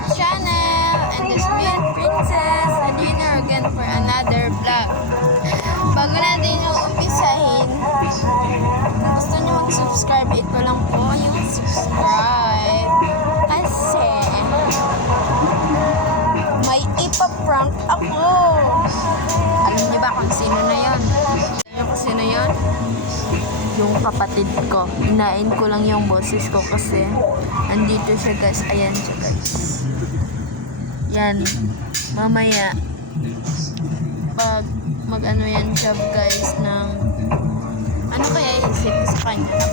YouTube channel, and this Mute Princess, and dinner again for another vlog. Bago natin yung umpisahin, kung gusto nyo mag-subscribe, ito lang po yung subscribe. Kasi, may ipaprank ako. Alam nyo ba kung sino na yun? Alam nyo kung sino yun? Yung kapatid ko. Hinain ko lang yung boses ko kasi andito siya guys. Ayan siya guys. Yan. Mamaya pag mag-ano yan siya guys ng ano kaya isip ko sa kanya na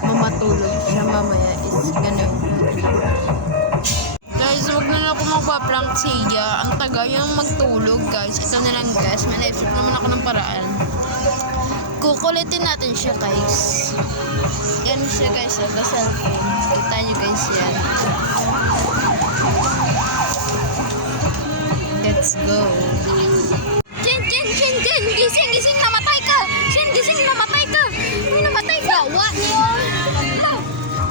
mamatulog siya mamaya is ganun. Guys, wag na lang ako magpa-prank siya. Ang taga yung magtulog, guys. Ito na lang, guys. May naisip naman ako ng paraan. Kukulitin natin siya, guys. Yan siya, guys. Sa cellphone. Kita nyo, guys, yan. Let's go. Chin! Gising! Namatay ka! Chin! Gising! Namatay ka! Uy, namatay ka! What?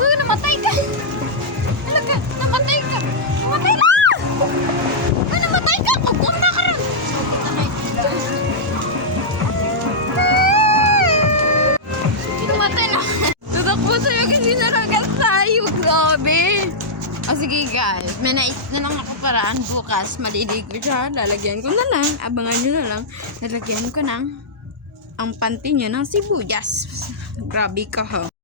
Uy, namatay ka! Namatay ka! Namatay ka! Ay, namatay ka! Huwag na ka rin! Namatay na! Tutakbo sa'yo kasi naragas tayo. Grabe! O sige guys, may naisip na lang ako paraan bukas. Maliligo siya. Lalagyan ko na lang. Abangan nyo na lang. Lalagyan ko ng ang panty niya ng sibuyas. Grabe ka ha.